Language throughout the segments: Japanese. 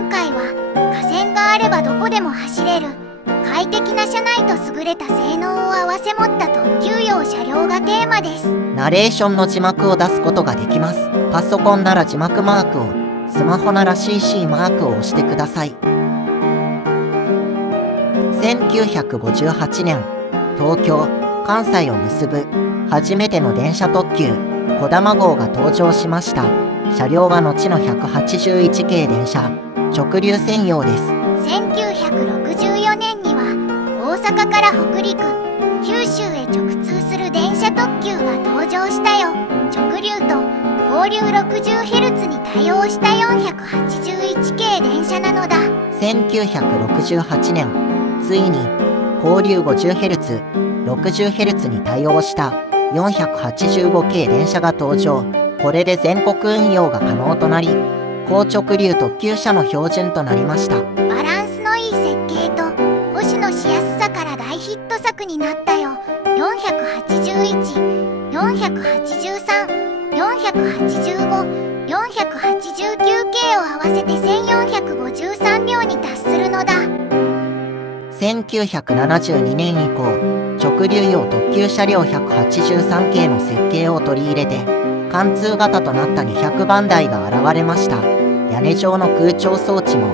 今回は架線があればどこでも走れる快適な車内と優れた性能を併せ持った特急用車両がテーマです。ナレーションの字幕を出すことができます。パソコンなら字幕マークを、スマホなら CC マークを押してください。1958年、東京・関西を結ぶ初めての電車特急こだま号が登場しました。車両は後の181系電車、直流専用です。1964年には大阪から北陸、九州へ直通する電車特急が登場したよ。直流と交流 60Hz に対応した481系電車なのだ。1968年、ついに交流 50Hz、60Hz に対応した485系電車が登場。これで全国運用が可能となり、高直流特急車の標準となりました。バランスのいい設計と保守のしやすさから大ヒット作になったよ。481、483、485、489系を合わせて1453両に達するのだ。1972年以降、直流用特急車両183系の設計を取り入れて、貫通型となった200番台が現れました。屋根上の空調装置も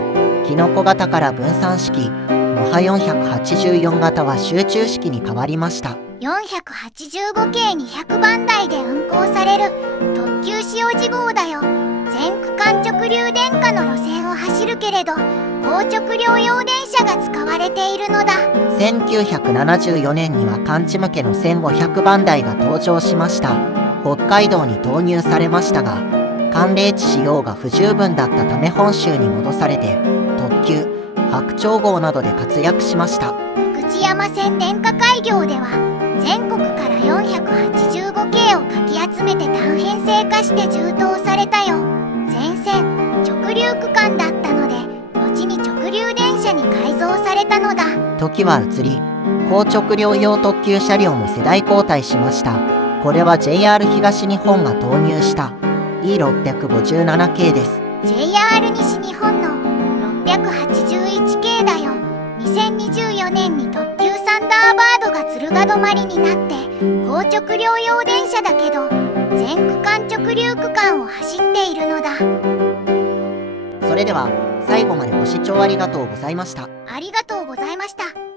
キノコ型から分散式、モハ484型は集中式に変わりました。485系200番台で運行される特急塩地号だよ。全区間直流電化の路線を走るけれど高直流用電車が使われているのだ。1974年には関地向けの1500番台が登場しました。北海道に投入されましたが、寒冷地使用が不十分だったため本州に戻されて、特急白鳥号などで活躍しました。福知山線電化開業では全国から485系をかき集めて単編成化して充当されたよ。全線直流区間だったので後に直流電車に改造されたのだ。時は移り、高直流用特急車両も世代交代しました。これは JR 東日本が投入した E657 系です。 JR 西日本の681系だよ。2024年に特急サンダーバードが敦賀止まりになって高直流用電車だけど全区間直流区間を走っているのだ。それでは最後までご視聴ありがとうございました。ありがとうございました。